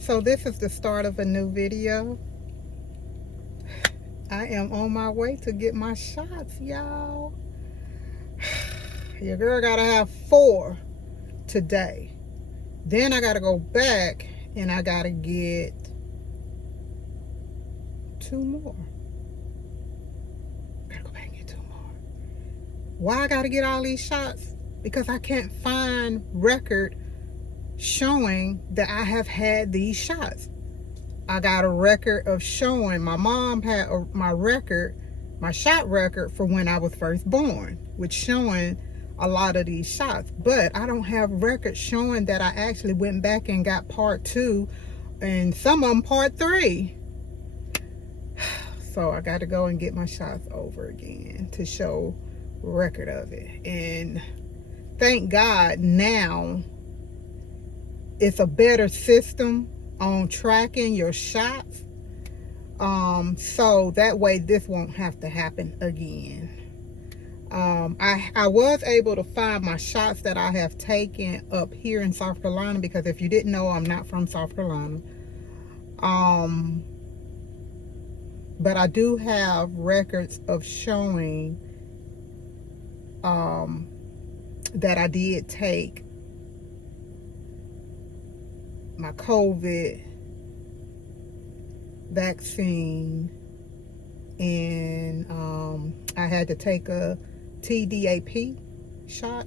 So this is the start of a new video. I am on my way to get my shots, y'all. Your girl gotta have 4 today. Then I gotta go back and I gotta get 2 more. Gotta go back and get 2 more. Why I gotta get all these shots? Because I can't find record showing that I have had these shots. I got a record of showing, my mom had my shot record for when I was first born, which showing a lot of these shots. But I don't have records showing that I actually went back and got part 2 and some of them part 3. So I got to go and get my shots over again to show record of it. And thank God now it's a better system on tracking your shots, so that way this won't have to happen again. I was able to find my shots that I have taken up here in South Carolina, because if you didn't know, I'm not from South Carolina. But I do have records of showing that I did take my COVID vaccine, and I had to take a TDAP shot.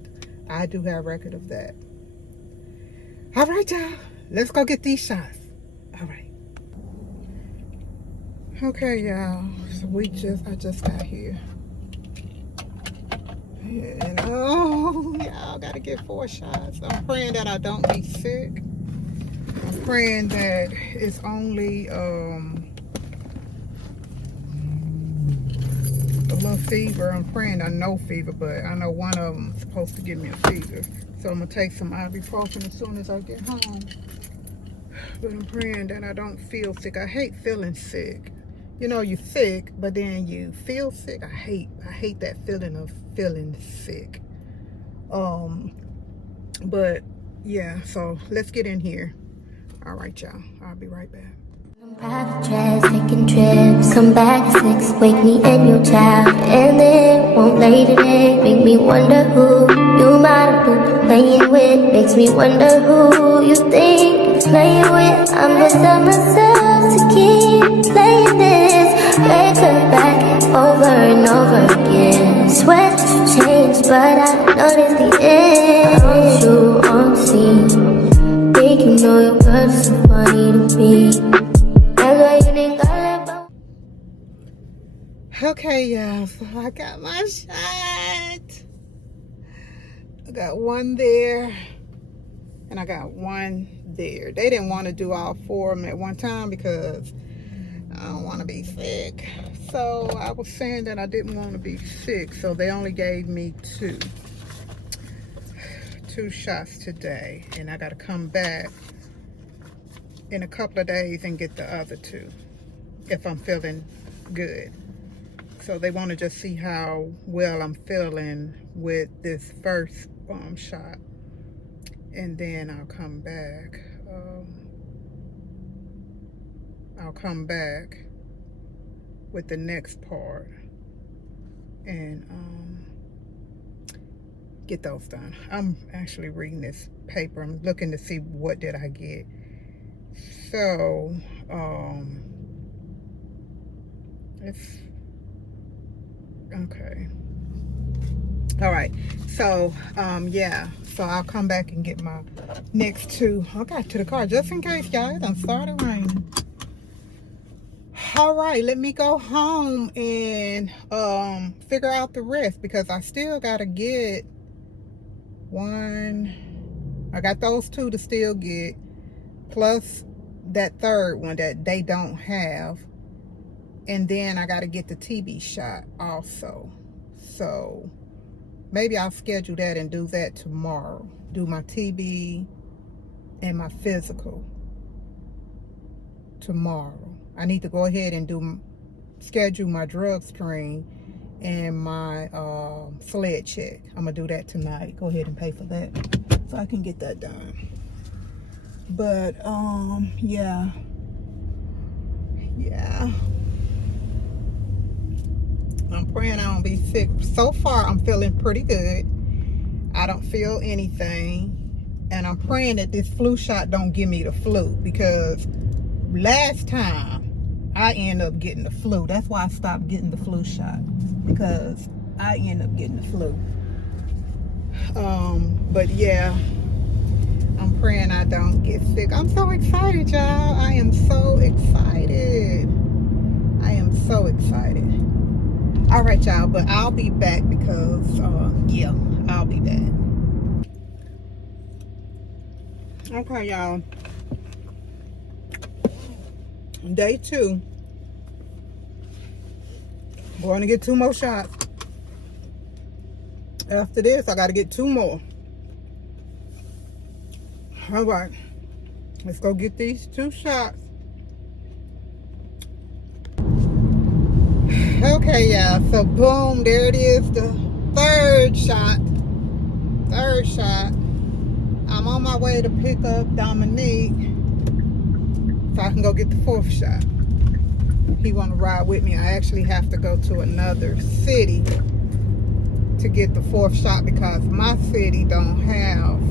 I do have a record of that. All right, y'all, let's go get these shots. All right. Okay, y'all, so I just got here. And y'all gotta get 4 shots. I'm praying that I don't be sick. I'm praying that it's only a little fever. I'm praying I know fever, but I know one of them is supposed to give me a fever. So I'm gonna take some ibuprofen as soon as I get home. But I'm praying that I don't feel sick. I hate feeling sick. You know, you're sick, but then you feel sick. I hate that feeling of feeling sick. But yeah, so let's get in here. All right, y'all, I'll be right back. Private jets, taking trips, come back at 6, wake me and your child, and then won't lay today, make me wonder who you might have been playing with, makes me wonder who you think you're playing with. I'm just telling myself to keep playing this record back over and over again. Swear that you changed, but I noticed the end. I want you on the scene, think you know your girl is so funny to me. Okay, y'all, so I got my shot. I got one there, and I got one there. They didn't want to do all 4 of them at one time because I don't want to be sick. So I was saying that I didn't want to be sick, so they only gave me 2 shots today, and I got to come back in a couple of days and get the other 2 if I'm feeling good. So they want to just see how well I'm feeling with this first shot, and then I'll come back. I'll come back with the next part and get those done. I'm actually reading this paper. I'm looking to see what did I get. So it's okay. All right, so yeah, so I'll come back and get my next 2. I got to the car just in case, y'all, it done started raining. All right, let me go home and figure out the rest, because I still gotta get 1. I got those 2 to still get, plus that 3rd one that they don't have. And then I got to get the TB shot also. So maybe I'll schedule that and do that tomorrow. Do my TB and my physical tomorrow. I need to go ahead and schedule my drug screen and my sled check. I'm going to do that tonight. Go ahead and pay for that so I can get that done. But yeah. I'm praying I don't be sick. So far, I'm feeling pretty good. I don't feel anything. And I'm praying that this flu shot don't give me the flu, because last time I ended up getting the flu. That's why I stopped getting the flu shot, because I ended up getting the flu. But yeah, I'm praying I don't get sick. I'm so excited, y'all. I am so excited. I am so excited. All right, y'all, but I'll be back because yeah, I'll be back. Okay, y'all, day 2. Going to get 2 more shots. After this, I got to get 2 more. All right, let's go get these 2 shots. Okay, y'all, so boom, there it is, the 3rd shot. I'm on my way to pick up Dominique so I can go get the 4th shot. He want to ride with me. I actually have to go to another city to get the 4th shot because my city don't have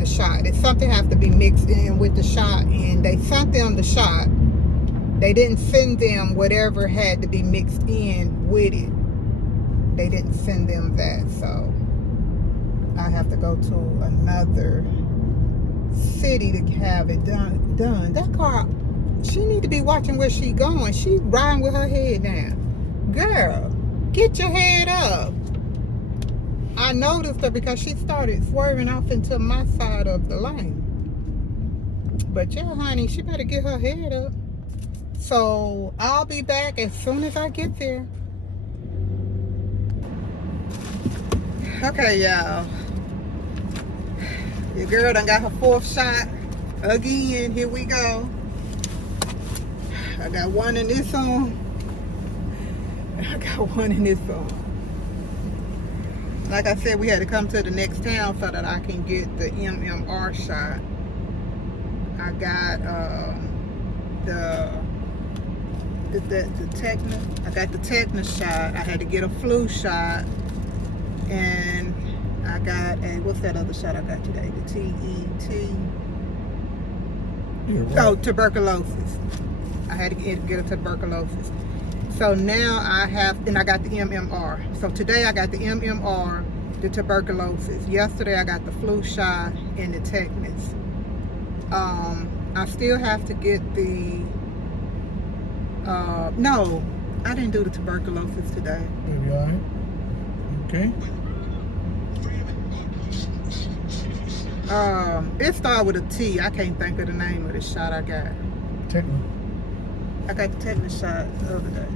the shot. It's something have to be mixed in with the shot, and they sent them the shot. They didn't send them whatever had to be mixed in with it. They didn't send them that, so I have to go to another city to have it done. That car, she need to be watching where she going. She riding with her head down. Girl, get your head up. I noticed her because she started swerving off into my side of the lane. But yeah, honey, she better get her head up. So I'll be back as soon as I get there. Okay, y'all. Your girl done got her 4th shot again. Here we go. I got one in this arm. I got one in this arm. Like I said, we had to come to the next town so that I can get the MMR shot. I got the tetanus. I got the tetanus shot. I had to get a flu shot, and I got a, what's that other shot I got today? The TET. Oh, tuberculosis. I had to get a tuberculosis. So now I have, and I got the MMR. So today I got the MMR, the tuberculosis. Yesterday I got the flu shot and the tetanus. I still have to get the, no, I didn't do the tuberculosis today. You'll be all right. Okay. It started with a T. I can't think of the name of the shot I got. Tetanus. I got the tetanus shot the other day.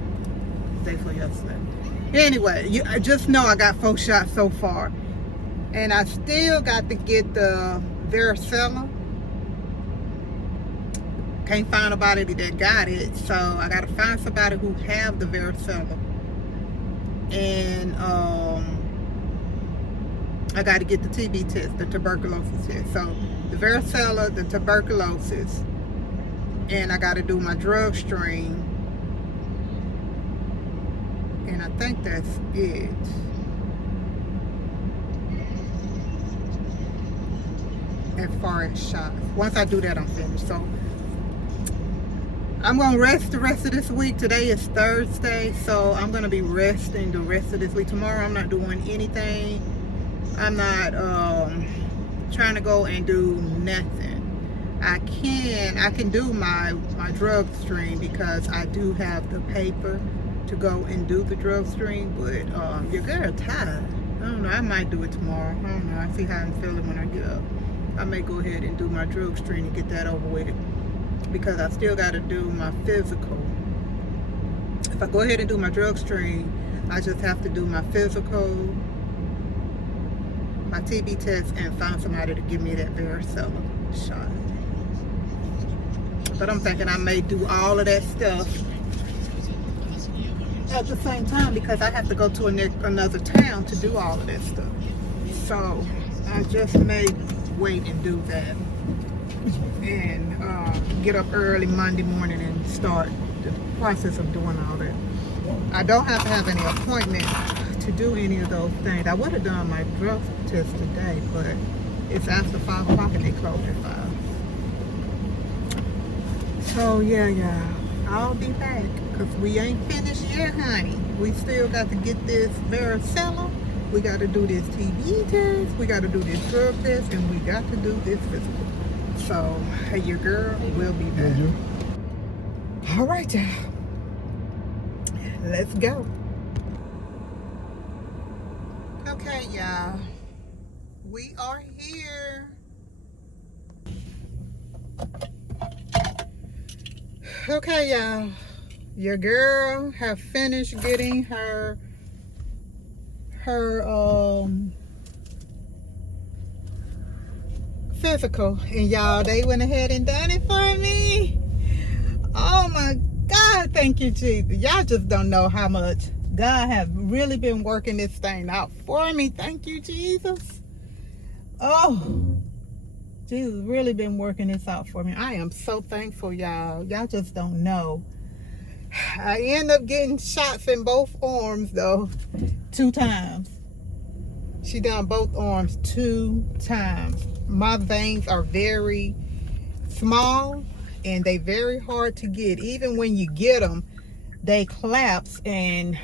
Day before yesterday. Anyway, I just know I got 4 shots so far. And I still got to get the varicella. Can't find nobody that got it. So I got to find somebody who have the varicella. And I got to get the TB test, the tuberculosis test. So the varicella, the tuberculosis, and I got to do my drug screen. And I think that's it. As far as shots. Once I do that, I'm finished. So I'm going to rest the rest of this week. Today is Thursday, so I'm going to be resting the rest of this week. Tomorrow I'm not doing anything. I'm not trying to go and do nothing. I can do my drug screen because I do have the paper to go and do the drug screen, but your girl tired. I don't know, I might do it tomorrow. I don't know, I see how I'm feeling when I get up. I may go ahead and do my drug screen and get that over with, because I still got to do my physical. If I go ahead and do my drug screen, I just have to do my physical, my TB test, and find somebody to give me that varicella shot. But I'm thinking I may do all of that stuff at the same time, because I have to go to another town to do all of that stuff. So I just may wait and do that. and get up early Monday morning and start the process of doing all that. I don't have to have any appointment to do any of those things. I would have done my drug test today, but it's after 5 o'clock and they close at 5. So yeah, I'll be back because we ain't finished yet, honey. We still got to get this varicella. We got to do this TB test. We got to do this drug test, and we got to do this physical. So, hey, your girl will be back. All right, y'all. Let's go. Okay, y'all. We are here. Okay, y'all. Your girl have finished getting her physical, and y'all, they went ahead and done it for me. Oh my God, thank you, Jesus. Y'all just don't know how much God has really been working this thing out for me. Thank you, Jesus. Oh, Jesus really been working this out for me. I am so thankful, y'all. Y'all just don't know. I end up getting shots in both arms though, 2 times. She done both arms 2 times. My veins are very small and they very hard to get. Even when you get them, they collapse and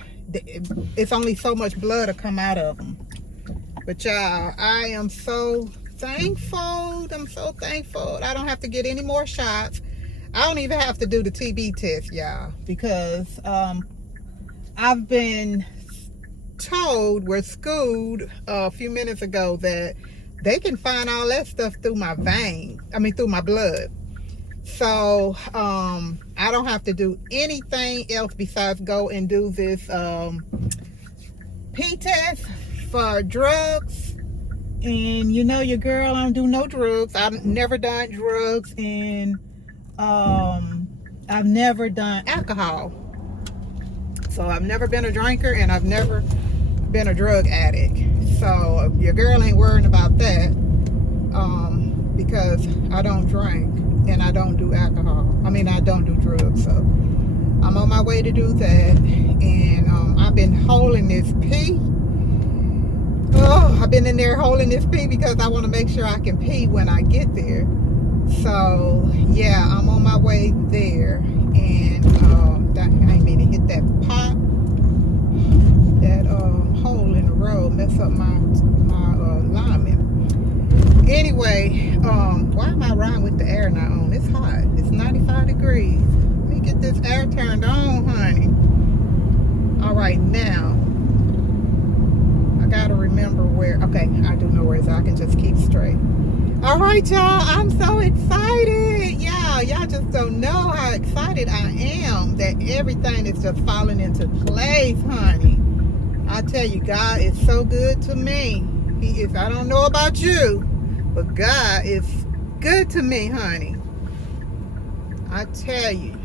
it's only so much blood to come out of them. But y'all, I am so thankful. I'm so thankful. I don't have to get any more shots. I don't even have to do the TB test, y'all, because I've been told, we're schooled a few minutes ago, that they can find all that stuff through my through my blood. So I don't have to do anything else besides go and do this P test for drugs. And you know, your girl, I don't do no drugs. I've never done drugs, and I've never done alcohol. So I've never been a drinker, and I've never been a drug addict. So your girl ain't worrying about that, because I don't drink and I don't do alcohol. I don't do drugs. So I'm on my way to do that, and I've been holding this pee. Oh, I've been in there holding this pee because I want to make sure I can pee when I get there. So yeah, I'm on my way there, and I ain't mean to hit that pot. That hole in the road mess up my alignment. Anyway, why am I riding with the air not on? It's hot. It's 95 degrees. Let me get this air turned on, honey. All right, now I gotta remember where. Okay, I do know where it's. I can just keep straight. All right, y'all. I'm so excited. Y'all just don't know how excited I am that everything is just falling into place, honey. I tell you, God is so good to me. He is. I don't know about you, but God is good to me, honey. I tell you,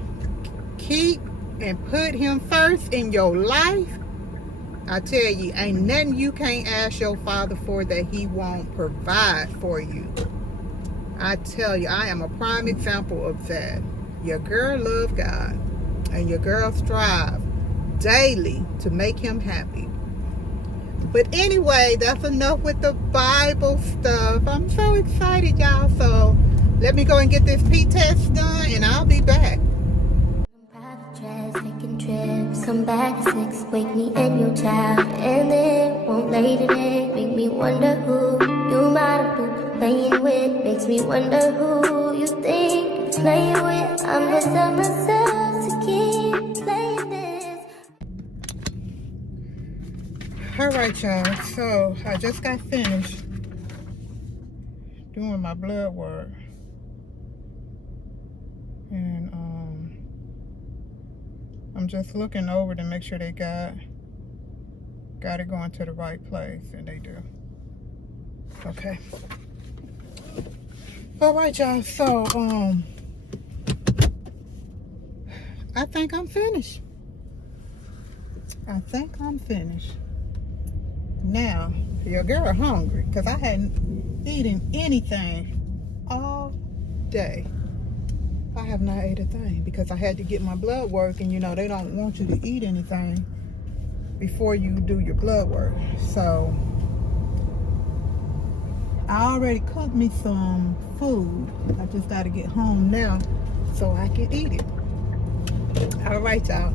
keep and put him first in your life. I tell you, ain't nothing you can't ask your Father for that he won't provide for you. I tell you, I am a prime example of that. Your girl love God, and your girl strive daily to make him happy. But anyway, that's enough with the Bible stuff. I'm so excited, y'all. So let me go and get this P test done, and I'll be back. Private jets, taking trips, come back at 6, wake me and your child, and then won't lay today, make me wonder who you might have been playing with, makes me wonder who you think you're playing with. I'm gonna tell myself to keep playing this. All right, y'all. So I just got finished doing my blood work, and I'm just looking over to make sure they got it going to the right place, and they do. Okay. All right, y'all. So I think I'm finished. Now, your girl hungry because I hadn't eaten anything all day. I have not ate a thing because I had to get my blood work, and you know they don't want you to eat anything before you do your blood work. So I already cooked me some food. I just got to get home now so I can eat it. All right, y'all.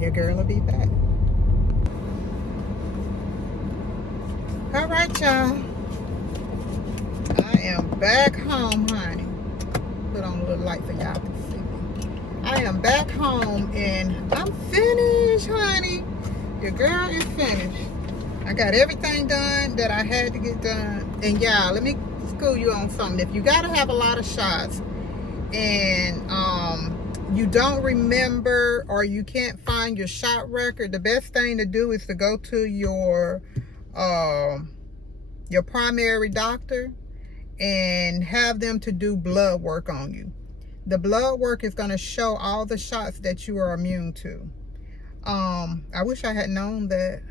Your girl will be back. All right, y'all. I am back home, honey. Put on a little light so y'all can see me. I am back home and I'm finished, honey. Your girl is finished. I got everything done that I had to get done. And y'all, let me school you on something. If you gotta have a lot of shots and you don't remember or you can't find your shot record, the best thing to do is to go to your primary doctor and have them to do blood work on you. The blood work is going to show all the shots that you are immune to. I wish I had known that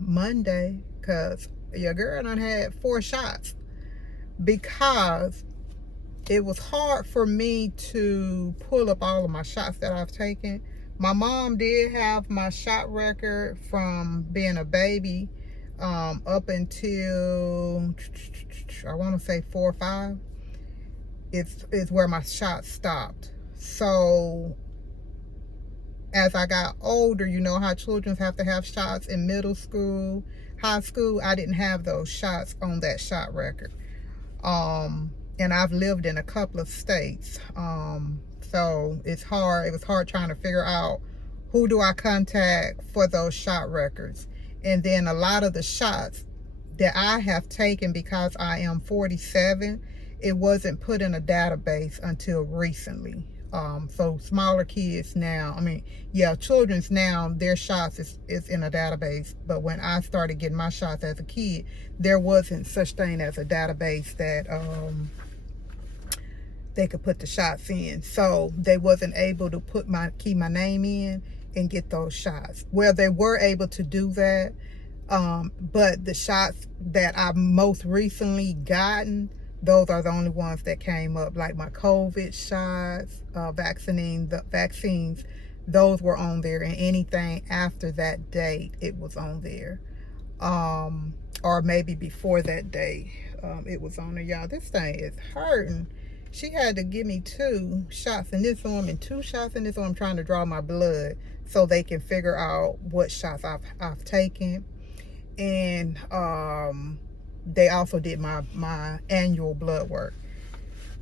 Monday, because your girl done had 4 shots, because it was hard for me to pull up all of my shots that I've taken. My mom did have my shot record from being a baby up until, I want to say 4 or 5. It's where my shots stopped. So as I got older, you know how children have to have shots in middle school, high school. I didn't have those shots on that shot record. And I've lived in a couple of states. So it's hard. It was hard trying to figure out who do I contact for those shot records. And then a lot of the shots that I have taken, because I am 47, it wasn't put in a database until recently. So smaller kids now, children's now, their shots is in a database. But when I started getting my shots as a kid, there wasn't such thing as a database that they could put the shots in. So they wasn't able to key my name in and get those shots. Well, they were able to do that. But the shots that I've most recently gotten, those are the only ones that came up. Like my COVID shots, the vaccines, those were on there. And anything after that date, it was on there. Or maybe before that date, it was on there. Y'all, this thing is hurting. She had to give me 2 shots in this arm and 2 shots in this arm, trying to draw my blood so they can figure out what shots I've taken. And they also did my annual blood work.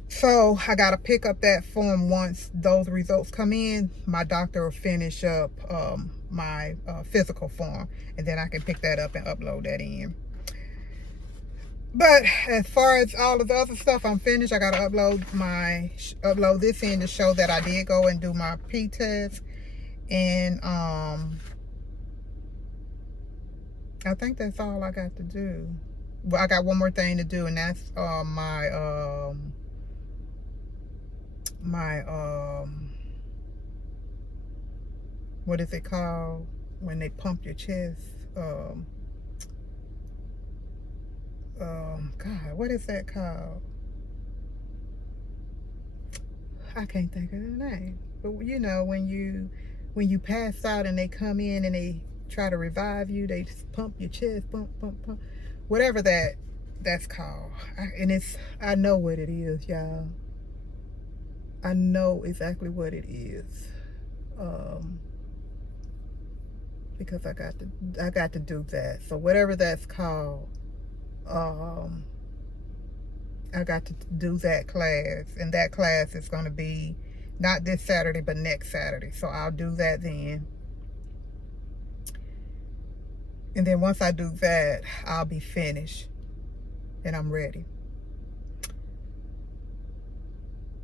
So I got to pick up that form once those results come in. My doctor will finish up my physical form, and then I can pick that up and upload that in. But as far as all of the other stuff, I'm finished. I got to upload this in to show that I did go and do my P-test. And I think that's all I got to do. Well, I got one more thing to do, and that's what is it called when they pump your chest? God, what is that called? I can't think of the name. But you know, when you pass out and they come in and they try to revive you, they just pump your chest, pump, whatever that's called. I know what it is, y'all. I know exactly what it is. Because I got to do that. So whatever that's called, I got to do that class, and that class is going to be not this Saturday but next Saturday. So I'll do that then. And then once I do that, I'll be finished and I'm ready.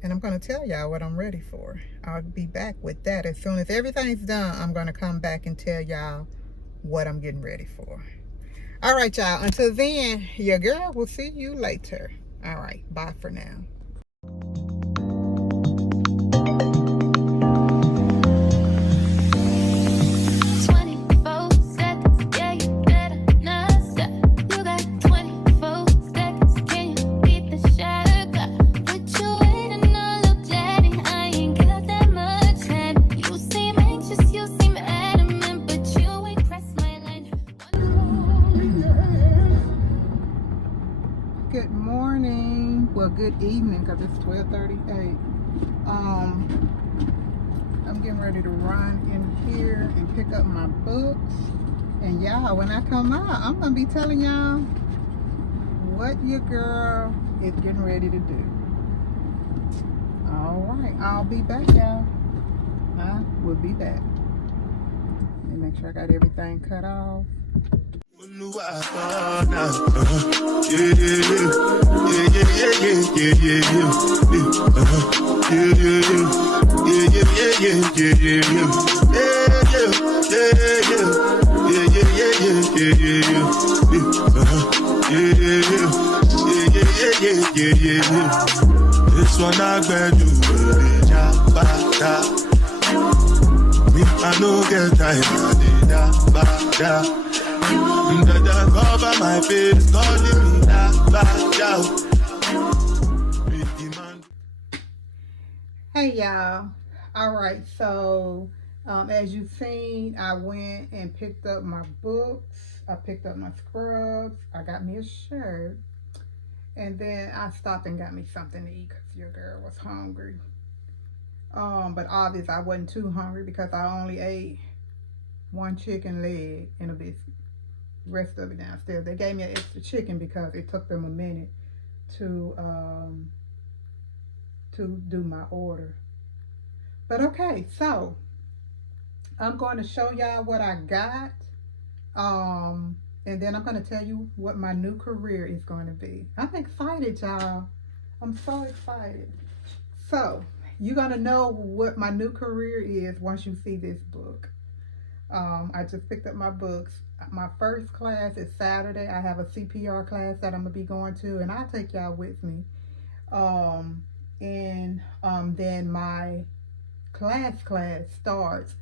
And I'm going to tell y'all what I'm ready for. I'll be back with that. As soon as everything's done, I'm going to come back and tell y'all what I'm getting ready for. All right, y'all. Until then, your girl will see you later. All right. Bye for now. You got 24 seconds. Can you beat the shot? Got what good evening because it's 12:38. I'm getting ready to run in here and pick up my books. And y'all, when I come out, I'm going to be telling y'all what your girl is getting ready to do. All right, I'll be back, y'all. I will be back. Let me make sure I got everything cut off. This one I bet you me, I no get time, da cover my face, calling me Hey y'all. All right, so as you've seen, I went and picked up my books. I picked up my scrubs. I got me a shirt. And then I stopped and got me something to eat because your girl was hungry. But obviously I wasn't too hungry because I only ate one chicken leg and a biscuit. The rest of it downstairs. They gave me an extra chicken because it took them a minute to do my order. But okay, so I'm going to show y'all what I got. And then I'm going to tell you what my new career is going to be. I'm excited, y'all. I'm so excited. So you're going to know what my new career is once you see this book. I just picked up my books. My first class is Saturday. I have a CPR class that I'm going to be going to, and I'll take y'all with me. Then my class starts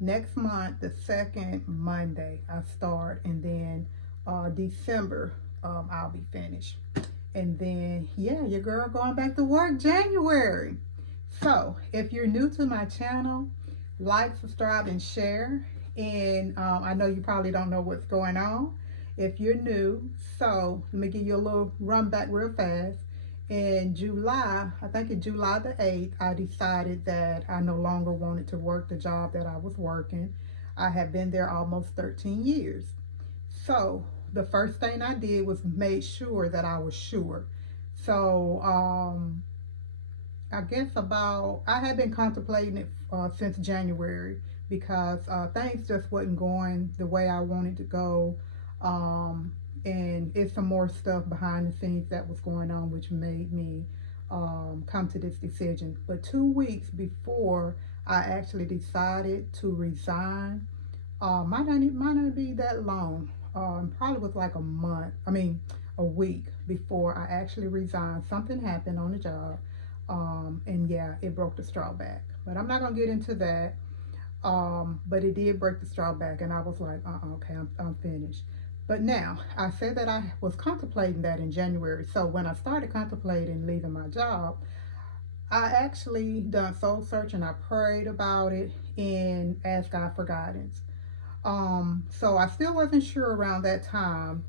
next month, the second Monday I start, and then December I'll be finished. And then yeah, your girl going back to work January. So if you're new to my channel, like, subscribe, and share. And I know you probably don't know what's going on if you're new, so let me give you a little run back real fast. In July, I think in July the 8th, I decided that I no longer wanted to work the job that I was working. I had been there almost 13 years. So the first thing I did was made sure that I was sure. So I guess I had been contemplating it since January because things just wasn't going the way I wanted to go. And it's some more stuff behind the scenes that was going on, which made me come to this decision. But 2 weeks before I actually decided to resign, might not be that long. Probably was like a week before I actually resigned. Something happened on the job, and yeah, it broke the straw back. But I'm not gonna get into that. But it did break the straw back, and I was like, okay, I'm finished. But now, I said that I was contemplating that in January. So when I started contemplating leaving my job, I actually done soul searching. I prayed about it and asked God for guidance. So I still wasn't sure around that time,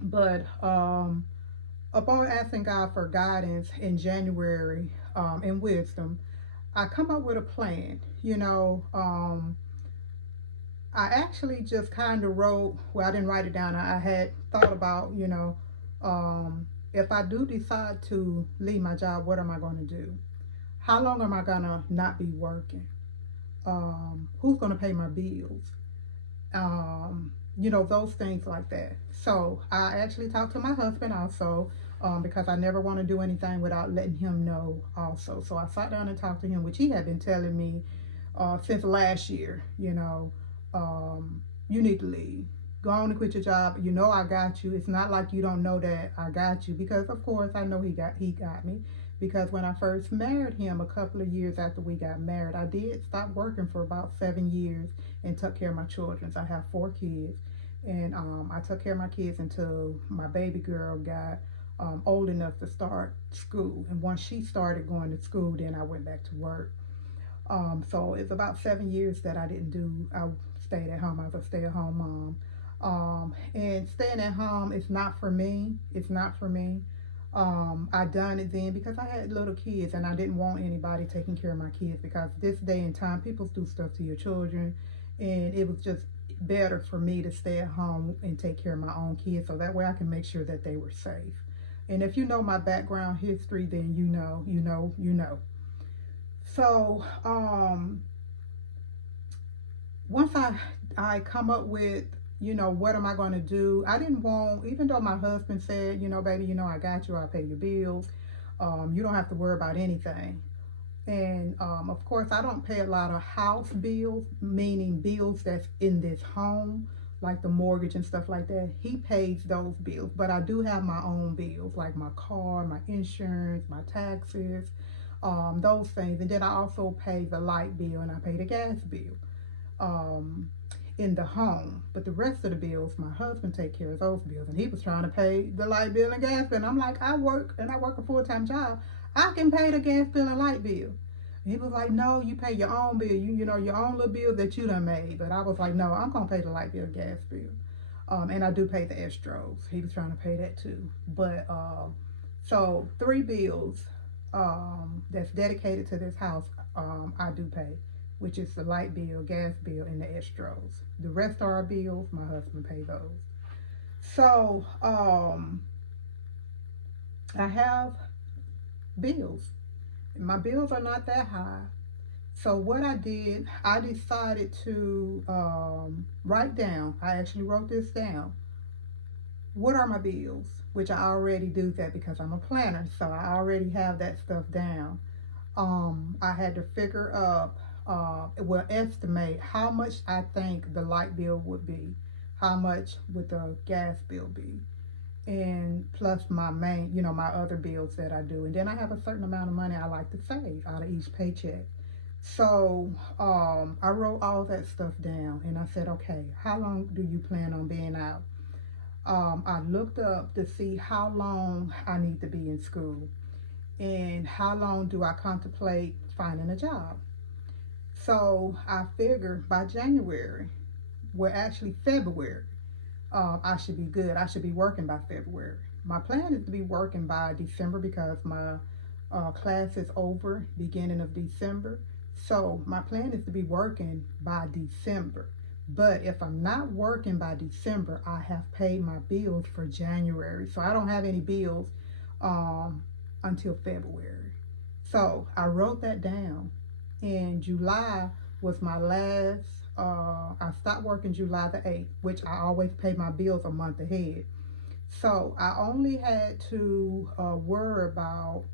but upon asking God for guidance in January and wisdom, I come up with a plan. I actually just kind of wrote, well, I didn't write it down. I had thought about, if I do decide to leave my job, what am I going to do? How long am I going to not be working? Who's going to pay my bills? Those things like that. So I actually talked to my husband also, because I never want to do anything without letting him know also. So I sat down and talked to him, which he had been telling me since last year, you need to leave. Go on and quit your job. I got you. It's not like you don't know that I got you, because of course I know he got me, because when I first married him a couple of years after we got married, I did stop working for about 7 years and took care of my children. So I have 4 kids, and I took care of my kids until my baby girl got old enough to start school. And once she started going to school, then I went back to work. So it's about 7 years that I didn't do. I stayed at home. I was a stay-at-home mom. And staying at home is not for me. It's not for me. I done it then because I had little kids and I didn't want anybody taking care of my kids, because this day and time people do stuff to your children, and it was just better for me to stay at home and take care of my own kids, so that way I can make sure that they were safe. And if you know my background history, then you know. So once I come up with, what am I going to do, I didn't want, even though my husband said, baby, I got you, I'll pay your bills, you don't have to worry about anything. And of course I don't pay a lot of house bills, meaning bills that's in this home, like the mortgage and stuff like that. He pays those bills, but I do have my own bills, like my car, my insurance, my taxes, those things. And then I also pay the light bill and I pay the gas bill um, in the home. But the rest of the bills, my husband take care of those bills. And he was trying to pay the light bill and gas bill. And I'm like, I work a full-time job. I can pay the gas bill and light bill. And he was like, no, you pay your own bill. You know, your own little bill that you done made. But I was like, no, I'm going to pay the light bill and gas bill. And I do pay the estros. He was trying to pay that too. But so 3 bills that's dedicated to this house, I do pay, which is the light bill, gas bill, and the estros. The rest are our bills. My husband pay those. So I have bills. My bills are not that high. So what I did, I decided to write down. I actually wrote this down. What are my bills? Which I already do that because I'm a planner, so I already have that stuff down. I had to figure up, estimate how much I think the light bill would be, how much would the gas bill be, and plus my main, my other bills that I do. And then I have a certain amount of money I like to save out of each paycheck. So I wrote all that stuff down and I said, okay, how long do you plan on being out? I looked up to see how long I need to be in school and how long do I contemplate finding a job. So I figured by January, well actually February, I should be good. I should be working by February. My plan is to be working by December because my class is over beginning of December. So my plan is to be working by December. But if I'm not working by December, I have paid my bills for January. So I don't have any bills until February. So I wrote that down. And July was my last, I stopped working July the 8th, which I always pay my bills a month ahead. So I only had to worry about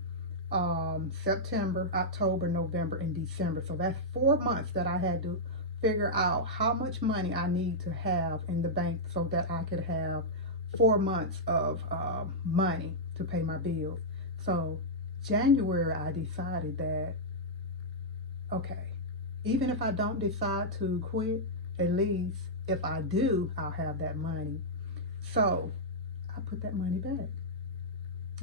September, October, November, and December. So that's 4 months that I had to figure out how much money I need to have in the bank so that I could have 4 months of money to pay my bills. So January I decided that, okay, even if I don't decide to quit, at least if I do, I'll have that money. So I put that money back.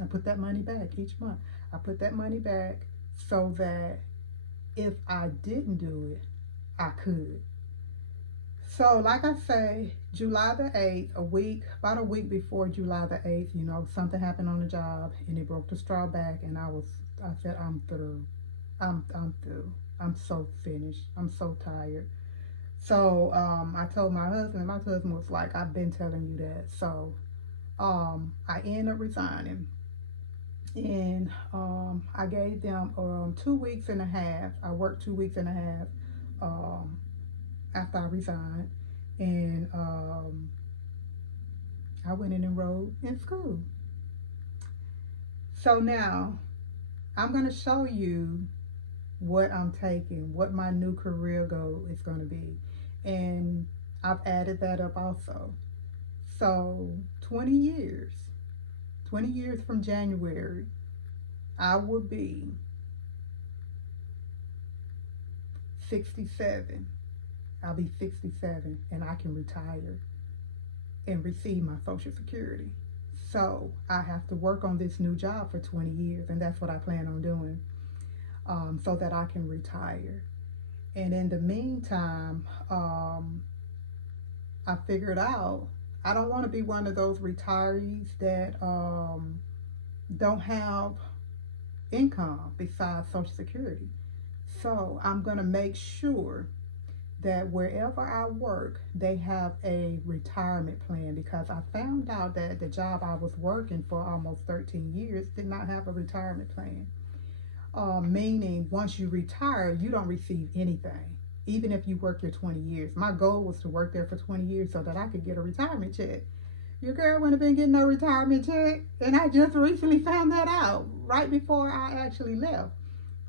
I put that money back each month. I put that money back so that if I didn't do it, I could. So like I say, July the 8th, about a week before July the 8th, something happened on the job and it broke the straw back, and I said, I'm through. I'm through. I'm so finished. I'm so tired. So I told my husband. My husband was like, I've been telling you that. So I ended up resigning. And I gave them 2 weeks and a half. I worked 2 weeks and a half after I resigned. And I went and enrolled in school. So now I'm going to show you what I'm taking, what my new career goal is going to be. And I've added that up also. So 20 years from January, I will be 67. I'll be 67 and I can retire and receive my Social Security. So I have to work on this new job for 20 years, and that's what I plan on doing, so that I can retire. And in the meantime, I figured out I don't want to be one of those retirees that don't have income besides Social Security. So I'm going to make sure that wherever I work, they have a retirement plan, because I found out that the job I was working for almost 13 years did not have a retirement plan. Meaning once you retire, you don't receive anything, even if you work your 20 years. My goal was to work there for 20 years so that I could get a retirement check. Your girl wouldn't have been getting no retirement check, and I just recently found that out right before I actually left.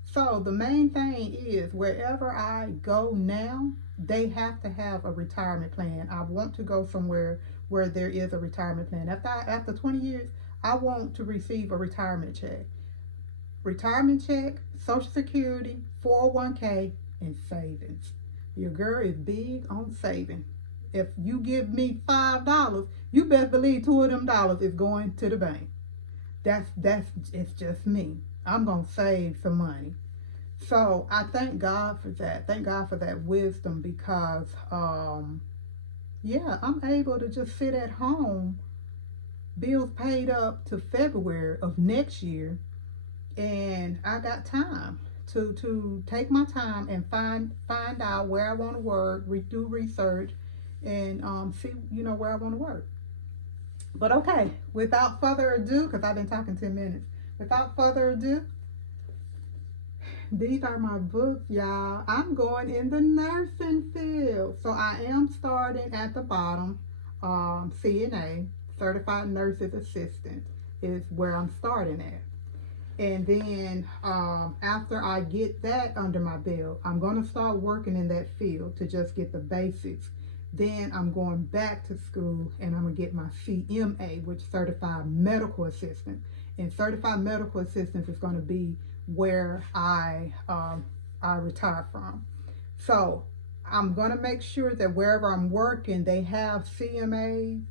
So the main thing is, wherever I go now, they have to have a retirement plan. I want to go somewhere where there is a retirement plan. After 20 years, I want to receive a retirement check. Retirement check, Social Security, 401k, and savings. Your girl is big on saving. If you give me $5, you best believe $2 of them dollars is going to the bank. It's just me. I'm gonna save some money. So I thank God for that. Thank God for that wisdom, because yeah, I'm able to just sit at home, bills paid up to February of next year, and I got time to take my time and find out where I want to work, do research, and see where I want to work. But okay, without further ado, because I've been talking 10 minutes, without further ado, these are my books, y'all. I'm going in the nursing field. So I am starting at the bottom. CNA, Certified Nurses Assistant, is where I'm starting at. And then after I get that under my belt, I'm going to start working in that field to just get the basics. Then I'm going back to school and I'm going to get my CMA, which is Certified Medical Assistant. And Certified Medical Assistant is going to be where I retire from. So I'm going to make sure that wherever I'm working, they have CMAs,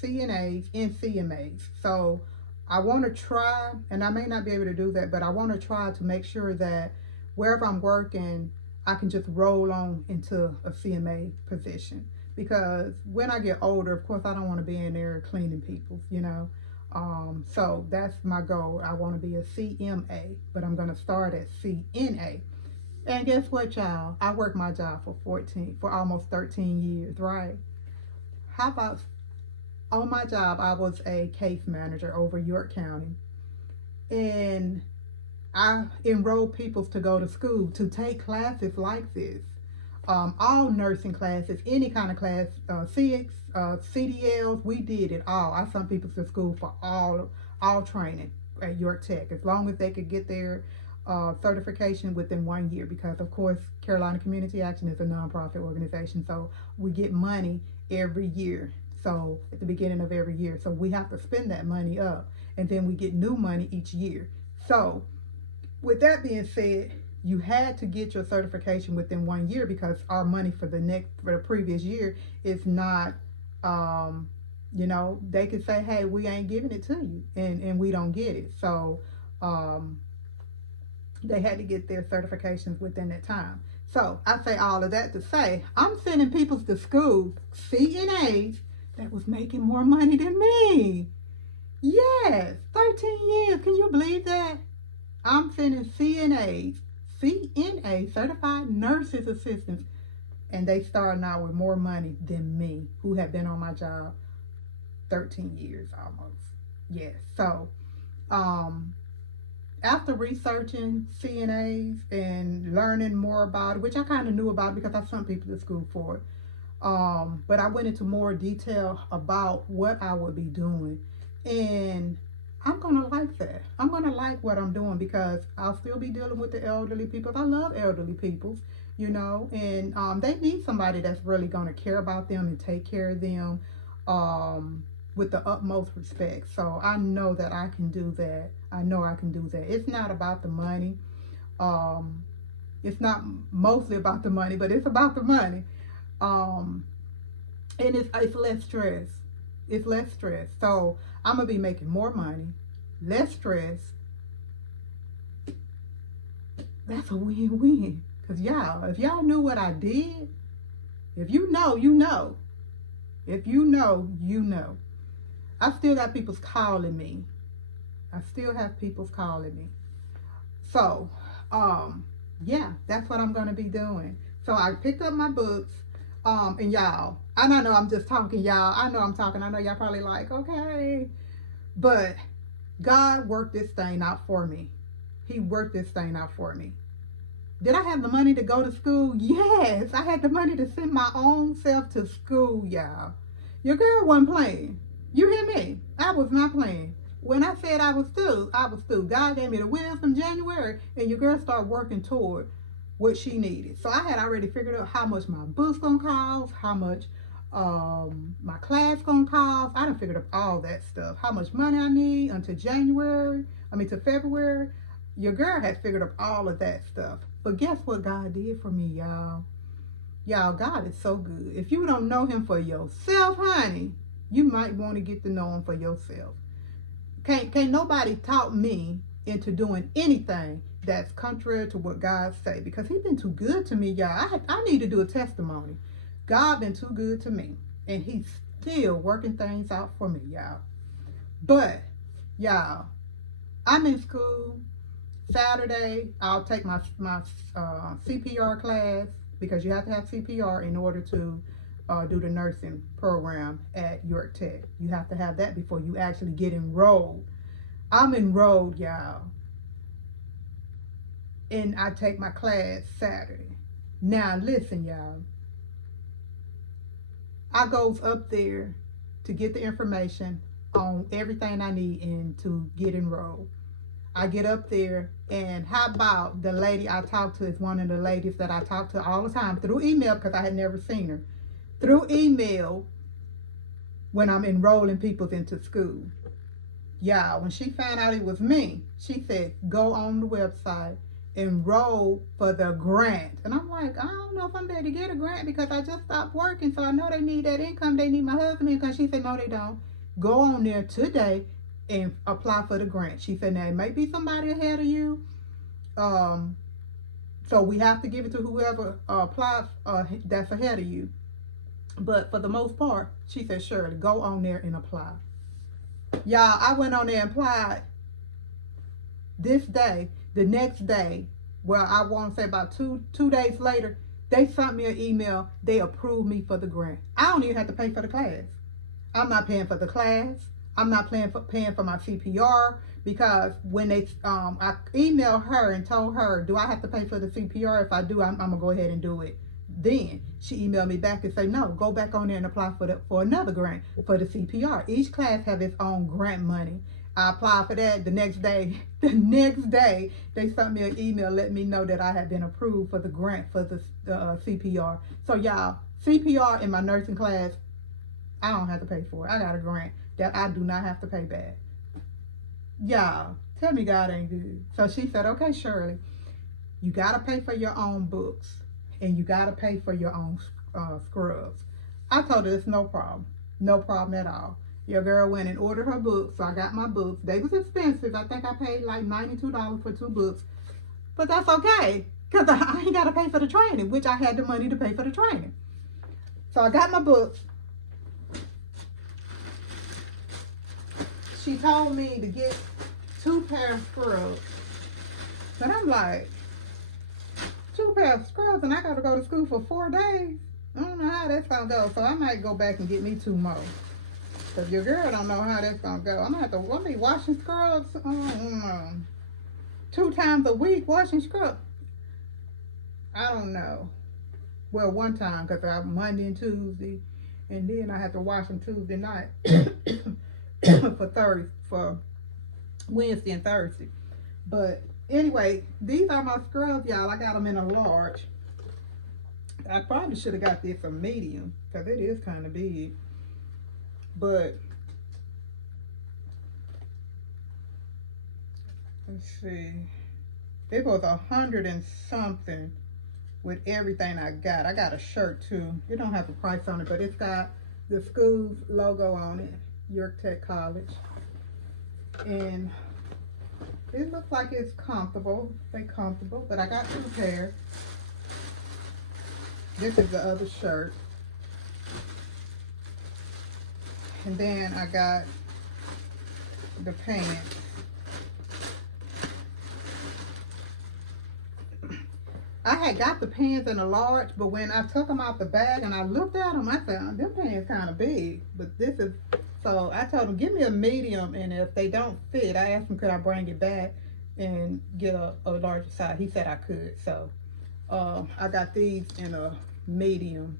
CNAs, and CMAs. So I want to try, and I may not be able to do that, but I want to try to make sure that wherever I'm working, I can just roll on into a CMA position. Because when I get older, of course, I don't want to be in there cleaning people, so that's my goal. I want to be a CMA, but I'm going to start at CNA. And guess what, y'all? I worked my job for almost 13 years, right? How about on my job, I was a case manager over York County, and I enrolled people to go to school to take classes like this. All nursing classes, any kind of class, CDLs, we did it all. I sent people to school for all training at York Tech, as long as they could get their certification within 1 year, because of course Carolina Community Action is a nonprofit organization, so we get money every year. So at the beginning of every year, so we have to spend that money up, and then we get new money each year. So with that being said, you had to get your certification within 1 year, because our money for the previous year is not, they could say, hey, we ain't giving it to you, and we don't get it. So they had to get their certifications within that time. So I say all of that to say, I'm sending people to school, CNAs, that was making more money than me. Yes, 13 years. Can you believe that? I'm sending CNA, Certified Nurses Assistants, and they starting out with more money than me, who have been on my job 13 years almost. Yes. So after researching CNAs and learning more about it, which I kind of knew about because I sent people to school for it, but I went into more detail about what I would be doing, and I'm gonna like that. I'm gonna like what I'm doing, because I'll still be dealing with the elderly people. I love elderly people, and they need somebody that's really gonna care about them and take care of them with the utmost respect. So I know that I can do that. I know I can do that. It's not about the money. It's not mostly about the money, but it's about the money. And it's less stress. It's less stress. So I'm gonna be making more money, less stress. That's a win-win. Cause y'all, if y'all knew what I did, if you know, you know. If you know, you know. I still got people calling me. I still have people calling me. So, yeah, that's what I'm going to be doing. So I picked up my books, and y'all, I know I'm just talking, y'all. I know I'm talking. I know y'all probably like, okay. But God worked this thing out for me. He worked this thing out for me. Did I have the money to go to school? Yes, I had the money to send my own self to school, y'all. Your girl wasn't playing. You hear me? I was not playing. When I said I was through, I was through. God gave me the wisdom January, and your girl started working toward what she needed. So I had already figured out how much my book's gonna cost, how much my class gonna cost. I done figured up all that stuff. How much money I need until to February. Your girl had figured up all of that stuff. But guess what God did for me, y'all? Y'all, God is so good. If you don't know him for yourself, honey, you might want to get to know him for yourself. Can't nobody talk me into doing anything that's contrary to what God say, because he been too good to me, y'all. I need to do a testimony. God been too good to me, and he's still working things out for me, y'all. But y'all, I'm in school. Saturday I'll take my CPR class, because you have to have CPR in order to do the nursing program at York Tech. You have to have that before you actually get enrolled. I'm enrolled, y'all, and I take my class Saturday. Now listen, y'all, I goes up there to get the information on everything I need and to get enrolled. I get up there, and how about the lady I talked to is one of the ladies that I talk to all the time through email, because I had never seen her. Through email when I'm enrolling people into school. Y'all, when she found out it was me, she said, go on the website, enroll for the grant. And I'm like, I don't know if I'm ready to get a grant, because I just stopped working, so I know they need that income. They need my husband income. She said, no, they don't. Go on there today and apply for the grant. She said, now it might be somebody ahead of you, so we have to give it to whoever applies that's ahead of you. But for the most part, she said, Shirley, go on there and apply. Y'all, I went on there and applied this day. The next day, well, I want to say about two days later, they sent me an email. They approved me for the grant. I don't even have to pay for the class. I'm not paying for the class. I'm not paying for my CPR, because when they I emailed her and told her, do I have to pay for the CPR? If I do, I'm gonna go ahead and do it. Then she emailed me back and say, no, go back on there and apply for another grant for the CPR. Each class have its own grant money. I applied for that. The next day, they sent me an email letting me know that I had been approved for the grant for the CPR. So y'all, CPR in my nursing class, I don't have to pay for it. I got a grant that I do not have to pay back. Y'all, tell me God ain't good. So she said, okay, Shirley, you got to pay for your own books, and you got to pay for your own scrubs. I told her it's no problem. No problem at all. Your girl went and ordered her books, so I got my books. They was expensive. I think I paid like $92 for 2 books. But that's okay, because I ain't got to pay for the training, which I had the money to pay for the training. So I got my books. She told me to get 2 pair of scrubs. But I'm like, 2 pair of scrubs, and I got to go to school for 4 days? I don't know how that's going to go. So I might go back and get me 2 more. Because your girl don't know how that's going to go. I'm going to have to be washing scrubs 2 times a week, washing scrubs. I don't know. Well, 1 time, because I'm Monday and Tuesday. And then I have to wash them Tuesday night. for Wednesday and Thursday. But anyway, these are my scrubs, y'all. I got them in a large. I probably should have got this a medium, because it is kind of big. But let's see, it was $100 and something with everything I got. I got a shirt too. It don't have the price on it, but it's got the school's logo on it, York Tech College. And it looks like it's comfortable. They're comfortable, but I got 2 pairs. This is the other shirt. And then I got the pants. I had got the pants in a large, but when I took them out the bag and I looked at them, I said, them pants kind of big. But this is, so I told him, give me a medium, and if they don't fit, I asked him, could I bring it back and get a larger size. He said I could. So I got these in a medium.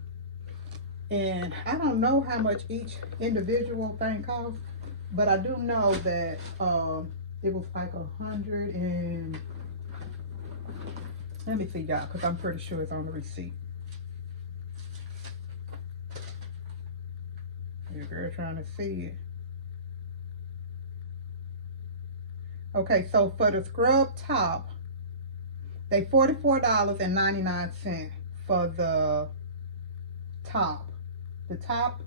And I don't know how much each individual thing costs, but I do know that it was like 100 and, let me see y'all, because I'm pretty sure it's on the receipt. Your girl trying to see it. Okay, so for the scrub top, they $44.99 for the top. The tops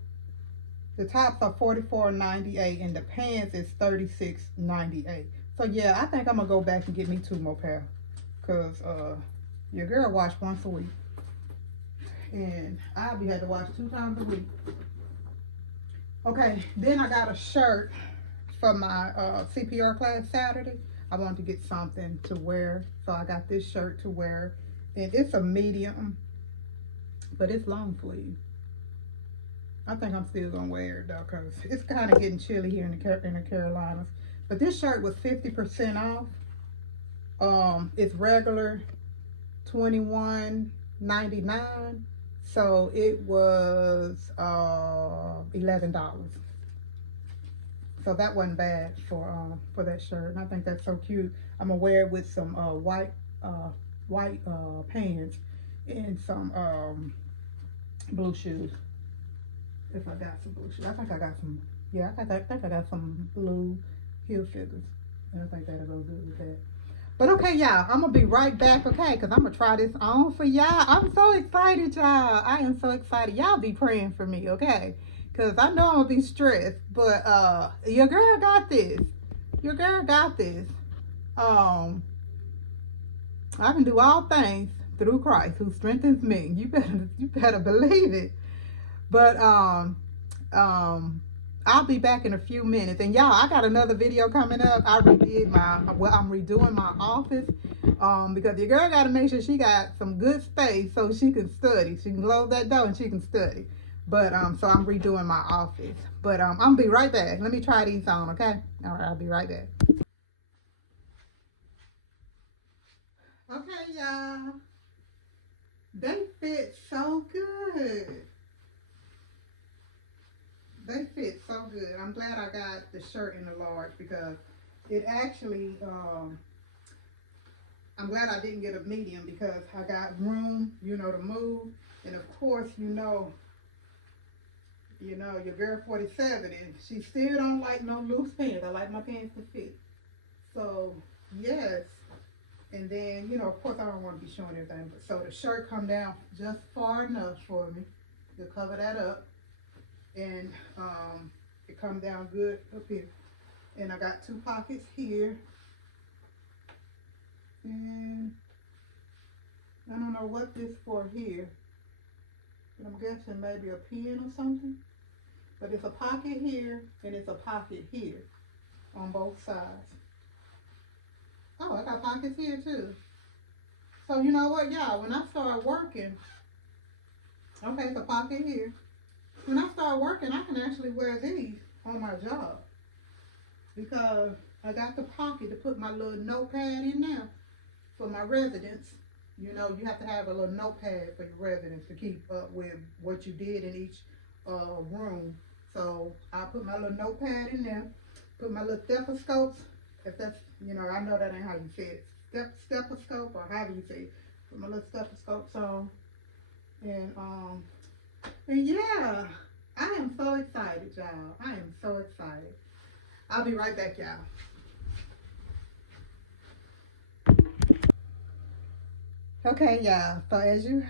are $44.98 and the pants is $36.98. So yeah, I think I'm gonna go back and get me 2 more pair, cause your girl wash once a week, and I'll be had to wash 2 times a week. Okay, then I got a shirt for my CPR class Saturday. I wanted to get something to wear, so I got this shirt to wear, and it's a medium, but it's long sleeve. I think I'm still gonna wear it though, cause it's kind of getting chilly here in the Carolinas. But this shirt was 50% off. It's regular $21.99, so it was $11. So that wasn't bad for that shirt, and I think that's so cute. I'm gonna wear it with some white pants and some blue shoes. If I got some blue shoes, I think I got some. Yeah, I think I got some blue heel figures, and I think that'll go good with that. But okay, y'all, I'm gonna be right back, okay? Cause I'm gonna try this on for y'all. I'm so excited, y'all. I am so excited. Y'all be praying for me, okay? Cause I know I'm gonna be stressed, but your girl got this. Your girl got this. I can do all things through Christ who strengthens me. You better believe it. But I'll be back in a few minutes. And y'all, I got another video coming up. I'm redoing my office because your girl got to make sure she got some good space so she can study. She can close that door and she can study. But so I'm redoing my office. But I'm gonna be right back. Let me try these on, okay? All right, I'll be right back. Okay, y'all. They fit so good. They fit so good. I'm glad I got the shirt in the large because it actually, I'm glad I didn't get a medium because I got room, to move. And of course, your girl 47 and she still don't like no loose pants. I like my pants to fit. So, yes. And then, of course I don't want to be showing everything. But so the shirt come down just far enough for me to cover that up. And it comes down good up here. And I got 2 pockets here. And I don't know what this for here. But I'm guessing maybe a pen or something. But it's a pocket here and it's a pocket here on both sides. Oh, I got pockets here too. So you know what, y'all? When I start working, okay, it's a pocket here. When I start working, I can actually wear these on my job because I got the pocket to put my little notepad in there for my residents. You have to have a little notepad for your residents to keep up with what you did in each room. So I put my little notepad in there, put my little stethoscopes, if that's, I know that ain't how you say it, stethoscope or however you say it. Put my little stethoscopes on, and yeah, I am so excited, y'all. I am so excited. I'll be right back, y'all. Okay, y'all. So as you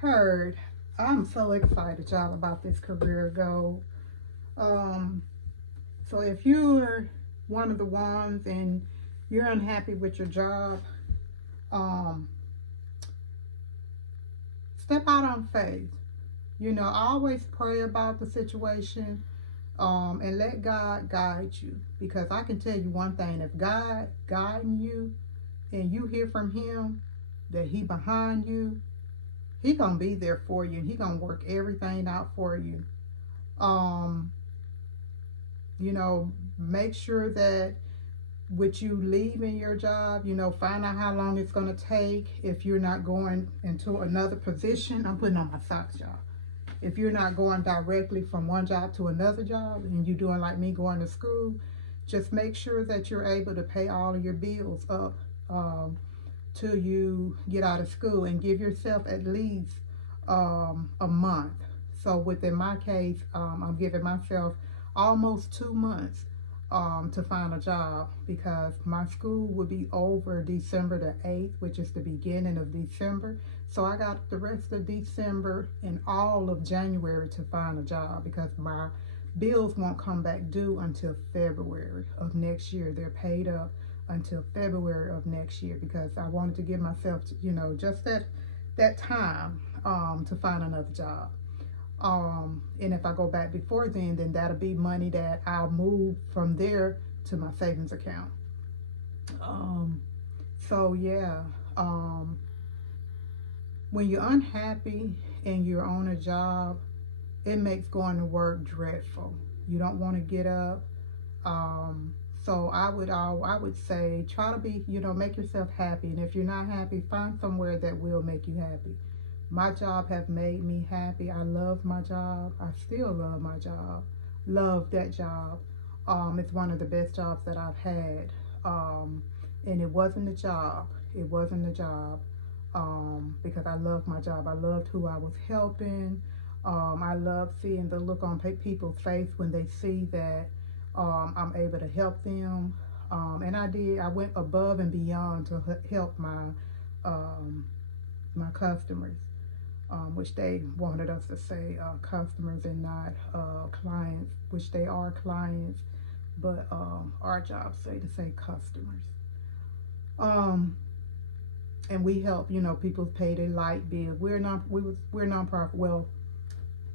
heard, I'm so excited, y'all, about this career goal. So if you're one of the ones and you're unhappy with your job, step out on faith. Always pray about the situation and let God guide you. Because I can tell you one thing, if God guiding you and you hear from Him, that he behind you, he gonna be there for you, and he gonna work everything out for you. Um, you know, make sure that with you leaving your job, you know, find out how long it's gonna take if you're not going into another position. I'm putting on my socks, y'all. If you're not going directly from one job to another job and you're doing like me, going to school, just make sure that you're able to pay all of your bills up till you get out of school, and give yourself at least a month. So within my case, I'm giving myself almost 2 months to find a job, because my school will be over December the 8th, which is the beginning of December. So I got the rest of December and all of January to find a job, because my bills won't come back due until February of next year. They're paid up until February of next year, because I wanted to give myself, you know, just that time to find another job. And if I go back before then that'll be money that I'll move from there to my savings account. So yeah, when you're unhappy and you're on a job, it makes going to work dreadful. You don't want to get up. So I would say, try to be, you know, make yourself happy. And if you're not happy, find somewhere that will make you happy. My job have made me happy. I love my job. I still love my job. Love that job. It's one of the best jobs that I've had. And it wasn't a job. It wasn't a job. Because I loved my job. I loved who I was helping. I love seeing the look on people's face when they see that I'm able to help them. And I did. I went above and beyond to help my customers, which they wanted us to say customers and not clients, which they are clients, but our jobs say to say customers. And we help, you know, people pay their light bill. We're nonprofit. Well,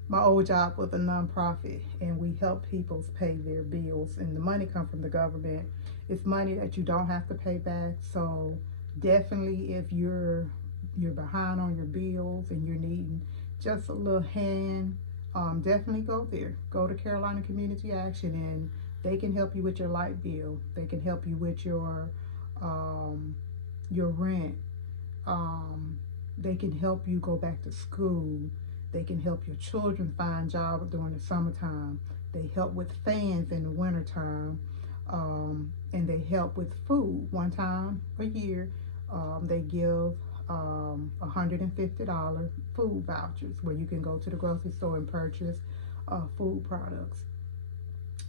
my old job was a nonprofit, and we help people pay their bills, and the money comes from the government. It's money that you don't have to pay back. So definitely, if you're behind on your bills and you're needing just a little hand, definitely go there. Go to Carolina Community Action, and they can help you with your light bill. They can help you with your rent. They can help you go back to school. They can help your children find jobs during the summertime. They help with fans in the wintertime. And they help with food. One time a year, they give $150 food vouchers where you can go to the grocery store and purchase food products.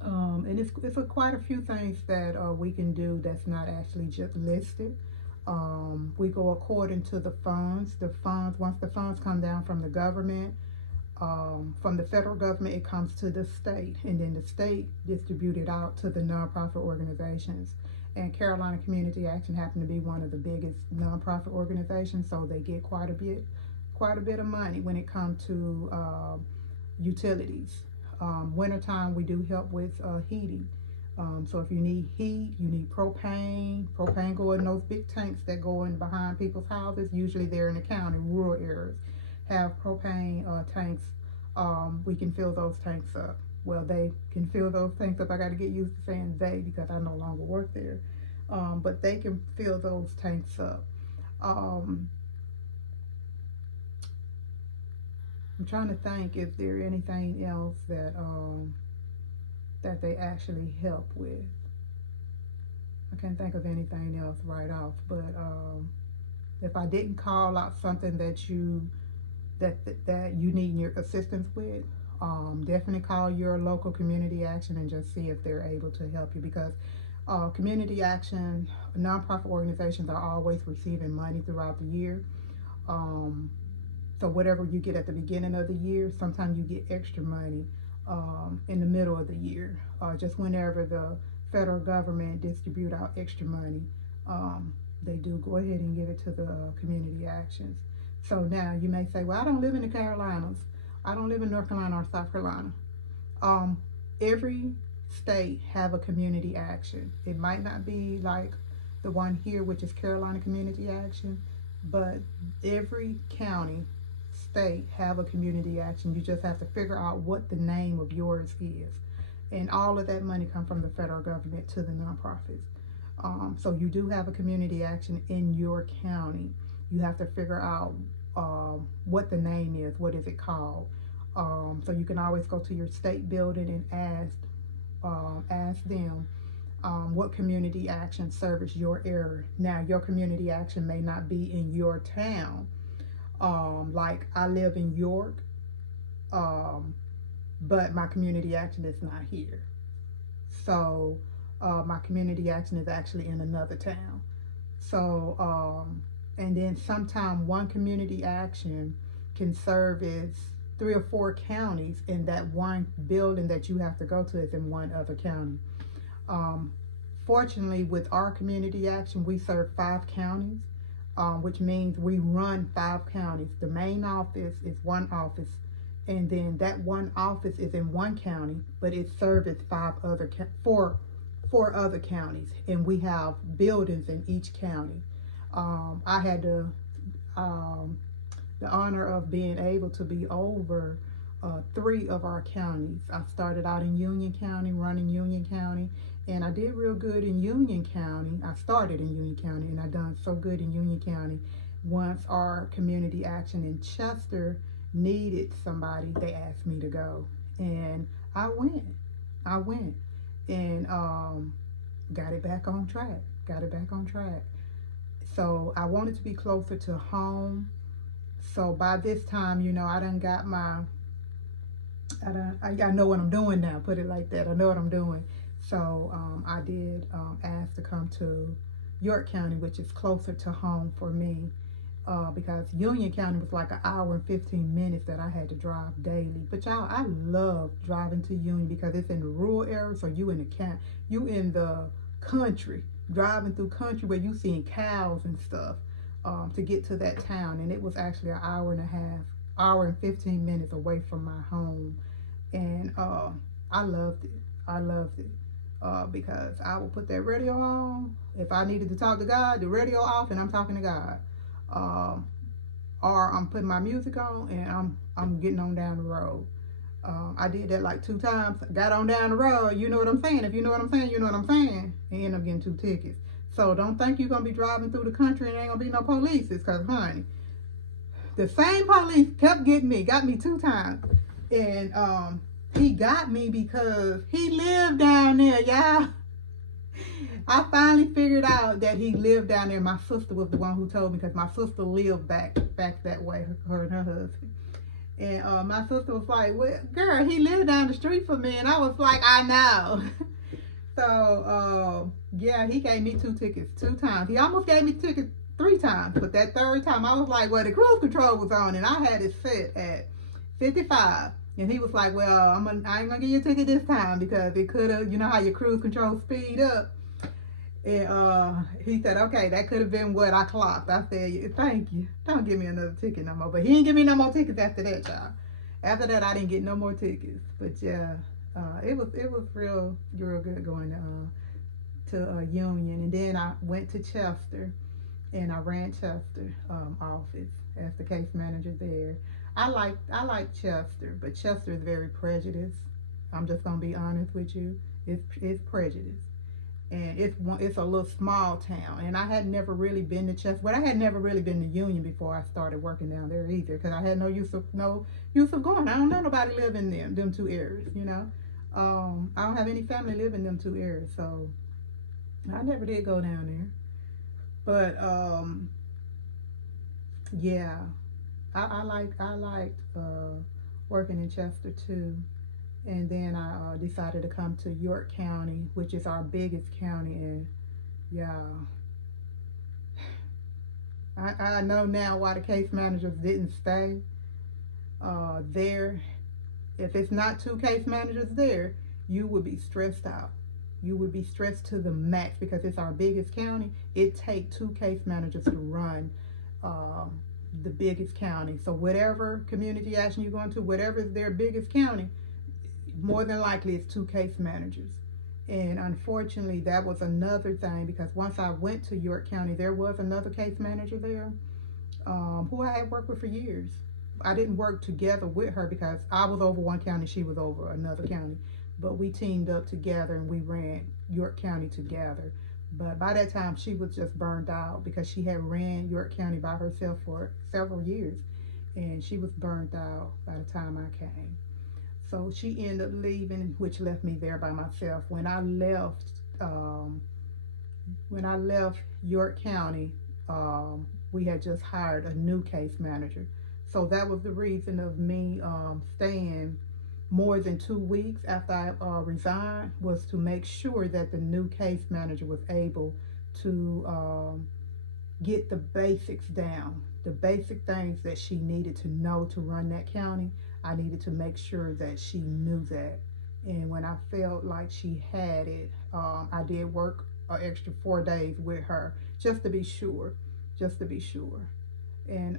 And it's quite a few things that we can do that's not actually just listed. We go according to the funds. Once the funds come down from the government, from the federal government, it comes to the state, and then the state distribute it out to the nonprofit organizations. And Carolina Community Action happened to be one of the biggest nonprofit organizations, so they get quite a bit of money when it comes to utilities. Wintertime, we do help with heating. So if you need heat, you need propane. Propane go in those big tanks that go in behind people's houses. Usually they're in the county, rural areas, have propane tanks. We can fill those tanks up. Well, they can fill those tanks up. I got to get used to saying they, because I no longer work there. But they can fill those tanks up. I'm trying to think if there anything else that that they actually help with. I can't think of anything else right off, but if I didn't call out something that you need your assistance with, definitely call your local community action and just see if they're able to help you, because community action, nonprofit organizations are always receiving money throughout the year. So whatever you get at the beginning of the year, sometimes you get extra money in the middle of the year. Just whenever the federal government distribute out extra money, they do go ahead and give it to the community actions. So now you may say, well, I don't live in the Carolinas. I don't live in North Carolina or South Carolina. Every state have a community action. It might not be like the one here, which is Carolina Community Action, but every county, state have a community action. You just have to figure out what the name of yours is, and all of that money comes from the federal government to the nonprofits. So you do have a community action in your county. You have to figure out what the name is. What is it called? So you can always go to your state building and ask them what community action service your area. Now, your community action may not be in your town. Like I live in York, but my community action is not here. So my community action is actually in another town. So, and then sometime one community action can service 3 or 4 counties, and that one building that you have to go to is in one other county. Fortunately, with our community action, we serve 5 counties, which means we run 5 counties. The main office is one office, and then that one office is in one county, but it serves 4 other counties, and we have buildings in each county. I had the honor of being able to be over 3 of our counties. I started out in Union County, running Union County, and I did real good in Union County. I started in Union County, and I done so good in Union County. Once our community action in Chester needed somebody, they asked me to go, and I went, and got it back on track. So I wanted to be closer to home. So by this time, I done got I know what I'm doing now, put it like that. I know what I'm doing. So I did ask to come to York County, which is closer to home for me, because Union County was like an hour and 15 minutes that I had to drive daily. But y'all, I love driving to Union because it's in the rural area, so you in the country, driving through country where you seeing cows and stuff, to get to that town. And it was actually an hour and 15 minutes away from my home. And I loved it. Because I would put that radio on. If I needed to talk to God, the radio off and I'm talking to God. Or I'm putting my music on and I'm getting on down the road. I did that like 2 times. Got on down the road. You know what I'm saying? If you know what I'm saying, you know what I'm saying. And end up getting 2 tickets. So don't think you're going to be driving through the country and ain't going to be no police. Because, honey, the same police kept getting me. Got me 2 times. And he got me because he lived down there, y'all. I finally figured out that he lived down there. My sister was the one who told me, because my sister lived back that way, her and her husband. And my sister was like, well, girl, he lived down the street from me. And I was like, I know. So, yeah, he gave me 2 tickets 2 times. He almost gave me tickets 3 times. But that 3rd time, I was like, well, the cruise control was on. And I had it set at 55. And he was like, well, I ain't going to give you a ticket this time because it could have, you know how your cruise control speed up. And he said, okay, that could have been what I clocked. I said, thank you. Don't give me another ticket no more. But he didn't give me no more tickets after that, y'all. After that, I didn't get no more tickets. But yeah, it was real good going to Union. And then I went to Chester, and I ran Chester office as the case manager there. I like Chester, but Chester is very prejudiced. I'm just gonna be honest with you. It's prejudiced, and it's a little small town. And I had never really been to Chester. Well, I had never really been to Union before I started working down there either, because I had no use of going. I don't know nobody live in them 2 areas. I don't have any family live in them 2 areas, so I never did go down there. But yeah. I liked working in Chester too, and then I decided to come to York County, which is our biggest county. And yeah, I know now why the case managers didn't stay there. If it's not 2 case managers there, you would be stressed out. You would be stressed to the max because it's our biggest county. It takes 2 case managers to run the biggest county. So whatever community action you're going to, whatever is their biggest county, more than likely it's 2 case managers. And unfortunately, that was another thing, because once I went to York County, there was another case manager there, who I had worked with for years. I didn't work together with her because I was over one county, she was over another county. But we teamed up together and we ran York County together. But by that time, she was just burned out because she had ran York County by herself for several years. And she was burned out by the time I came. So she ended up leaving, which left me there by myself. When I left York County, we had just hired a new case manager. So that was the reason of me staying more than 2 weeks after I resigned, was to make sure that the new case manager was able to get the basics down, the basic things that she needed to know to run that county. I needed to make sure that she knew that. And when I felt like she had it, I did work an extra 4 days with her just to be sure. And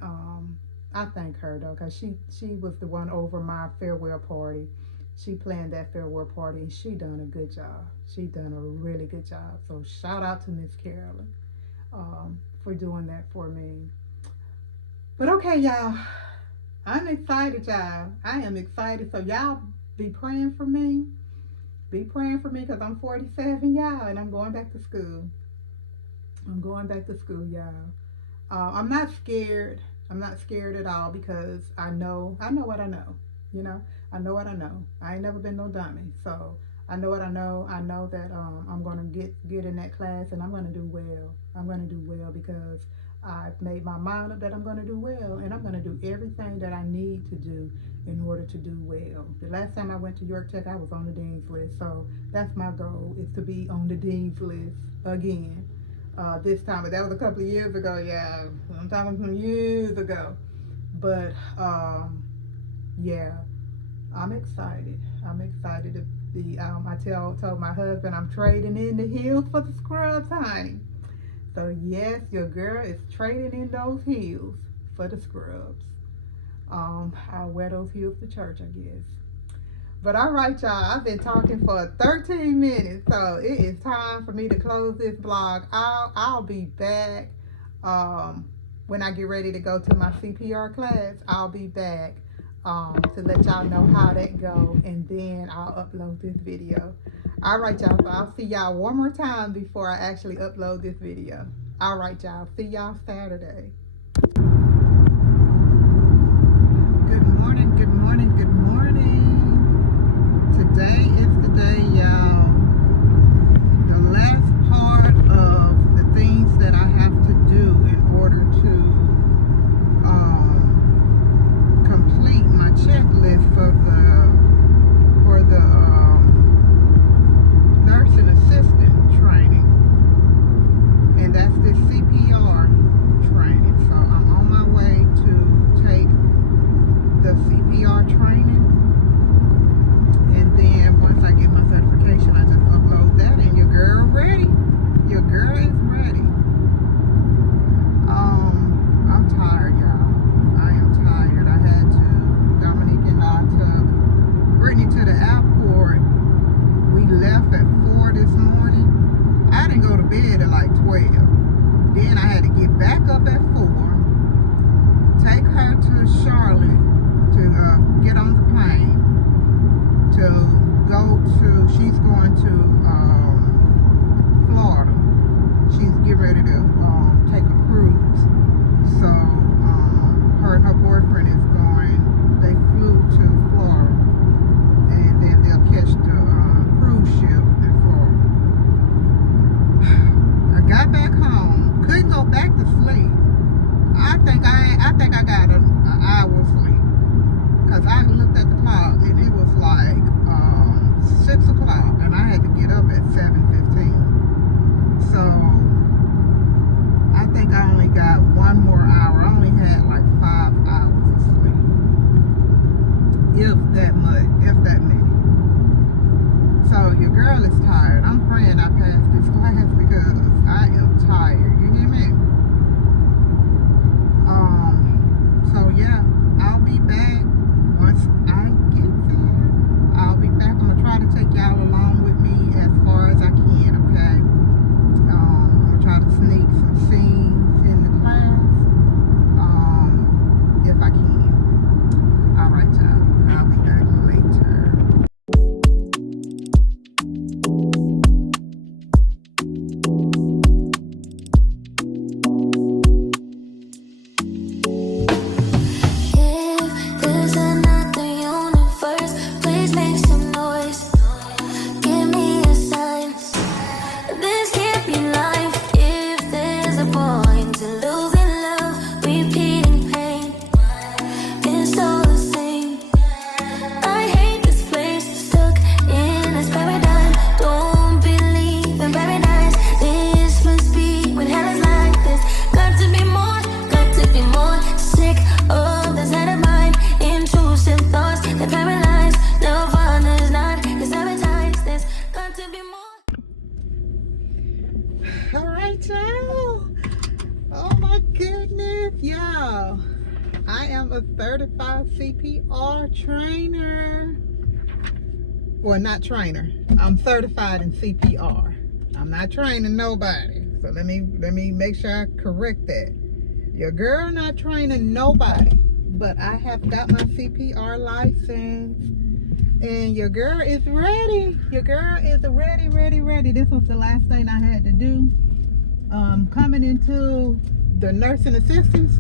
I thank her though, because she was the one over my farewell party. She planned that farewell party and she done a good job. She done a really good job. So shout out to Miss Carolyn for doing that for me. But okay, y'all, I'm excited, y'all. I am excited. So y'all be praying for me. Be praying for me because I'm 47, y'all, and I'm going back to school. Y'all. I'm not scared. I'm not scared at all because I know what I know. You know, I know what I know. I ain't never been no dummy. So I know what I know. I know that I'm going to get in that class and I'm going to do well. I'm going to do well because I've made my mind up that I'm going to do well, and I'm going to do everything that I need to do in order to do well. The last time I went to York Tech, I was on the Dean's list. So that's my goal, is to be on the Dean's list again. This time, but that was a couple of years ago. Yeah, I'm talking some years ago. But yeah, I'm excited. I'm excited to be. I told my husband I'm trading in the heels for the scrubs, honey. So yes, your girl is trading in those heels for the scrubs. I'll wear those heels to church, I guess. But all right, y'all, I've been talking for 13 minutes, so it is time for me to close this vlog. I'll be back when I get ready to go to my CPR class. I'll be back to let y'all know how that go, and then I'll upload this video. All right, y'all, so I'll see y'all one more time before I actually upload this video. All right, y'all, see y'all Saturday. Good morning, good morning, good morning. Today is the day, y'all. The last part of the things that I have to do in order to complete my checklist for the nursing assistant training, and that's this CPR training. So I'm on my way to take the CPR training. And then once I get my certification, I just upload that, and your girl ready. Your girl is ready. I'm tired, y'all. I am tired. Dominique and I took Brittany to the airport. We left at 4 this morning. I didn't go to bed at like 12. Then I had to get back up at 4, take her to Charlotte to get on the plane. She's going to Florida. She's getting ready to take a cruise. So her and her boyfriend is going. They flew to Florida, and then they'll catch the cruise ship in Florida. I got back home, couldn't go back to sleep. I think I got an hour sleep, because I looked at the clock and it was like 6 o'clock, and I had to get up at 7:15. So I think I only got 1 more hour. I only had like 5 hours of sleep, if that many. So your girl is tired. I'm praying I pass this class because I am tired. You hear me? So yeah, I'll be back once I get there. I'll be back. I'm gonna try to take y'all along with me as far as I can, okay? I'm gonna try to sneak some scenes in the class. Y'all, I am a certified CPR trainer. Well, not trainer. I'm certified in CPR. I'm not training nobody. So let me make sure I correct that. Your girl not training nobody, but I have got my CPR license, and your girl is ready. Your girl is ready. This was the last thing I had to do. Coming into the nursing assistance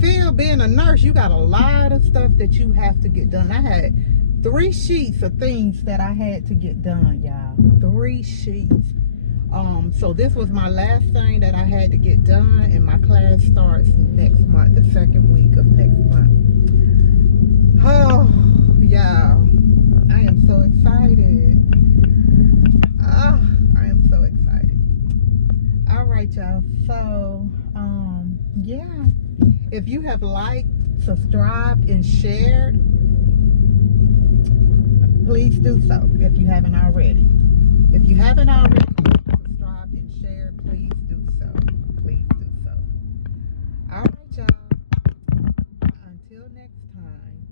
field, being a nurse, you got a lot of stuff that you have to get done. I had 3 sheets of things that I had to get done, y'all. 3 sheets. So this was my last thing that I had to get done, and my class starts next month, the 2nd week of next month. Oh, y'all, I am so excited. Oh, I am so excited. All right, y'all. So, yeah. If you have liked, subscribed, and shared, please do so if you haven't already. If you haven't already subscribed and shared, please do so. Please do so. All right, y'all. Until next time,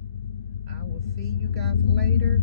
I will see you guys later.